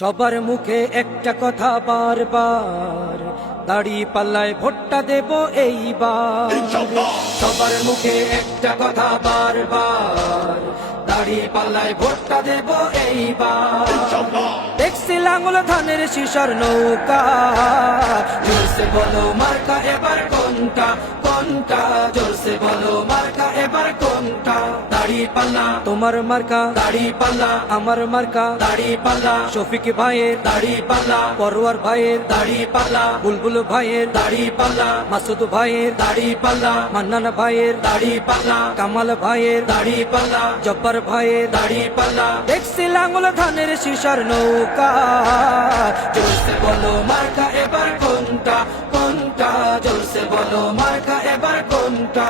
সবার মুখে একটা কথা বারবার, দাড়ি পাল্লায় ভোটটা দেব এইবার। সবার মুখে একটা কথা বারবার, দাড়ি পাল্লায় ভোটটা দেব এইবার। দেখছি লাঙ্গল ধানের শিশার নৌকা, জোরসে বলো মার্কা এবার কোনটা কোনটা, জোরসে বলো মার্কা এবার কোনটা। দাড়ি পাল্লা তোমার মার্কা, দাড়ি পাল্লা আমার মার্কা, দাড়ি পাল্লা শফিক ভাইয়ের দাড়ি পাল্লা, পরোয়ার ভাইয়ের দাড়ি পাল্লা, বুলবুল ভাইয়ের দাড়ি পাল্লা, মাসুদ ভাইয়ের দাড়ি পাল্লা, মান্নান ভাইয়ের দাড়ি পাল্লা, কামাল ভাইয়ের দাড়ি পাল্লা, জব্বার ভাইয়ের দাড়ি পাল্লা। দেখছি লাঙ্গল ধানের শিশার নৌকা, জোরসে বলো মার্কা এবার কোনটা কোনটা, জোরসে বলো মার্কা এবার কোনটা।